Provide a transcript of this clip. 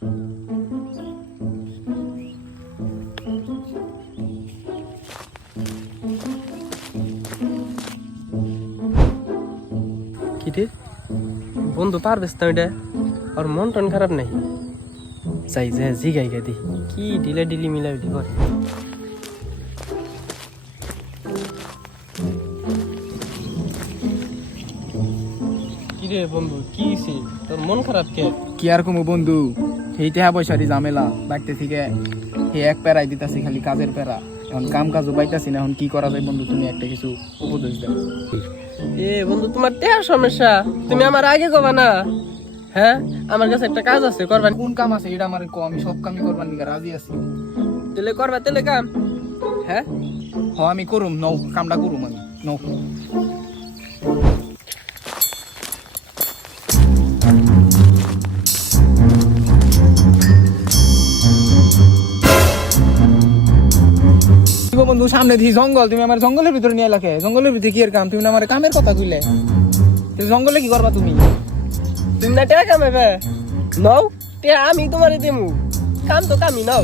কিরে বন্ধু পারবেস না ওইটা আর মন টন খারাপ নাই যাই যাই জিগাই গে দি কি ডিলে ডিলি মিলাইলি করে কিরে বন্ধু কি হইছে তোর মন খারাপ কে কি আর কমু বন্ধু সেই টাকা পয়সারই ঝামেলা বাড়তে থেকে হে এক প্যারাই দিতাছি খালি কাজের প্যারা এখন কাম কাজও পাইতাছি না এখন কি করা যায় বন্ধু তুমি একটা কিছু উপদেশ দাও এ বন্ধু তোমার টেহার সমস্যা তুমি আমার আগে কবা না হ্যাঁ আমার কাছে একটা কাজ আছে করবা কোন কাম আছে এটা আমার আমি সব কামই করবার নিকে রাজি আছি তেলে করবা তেলে কাম হ্যাঁ আমি করুম নও কামটা করুম আমি নও বন্ধু সামনে দি জঙ্গল তুমি আমার জঙ্গলের ভিতরে নিয়ে এলাকে জঙ্গলের ভিতরে কি এর কাম তুমি না আমার কামের কথা কইলে তুমি জঙ্গলে কি করবা তুমি তুমি না টেহা কামাইবে নাও টেহা আমি তোমারে দেমু কাম তো কামই নাও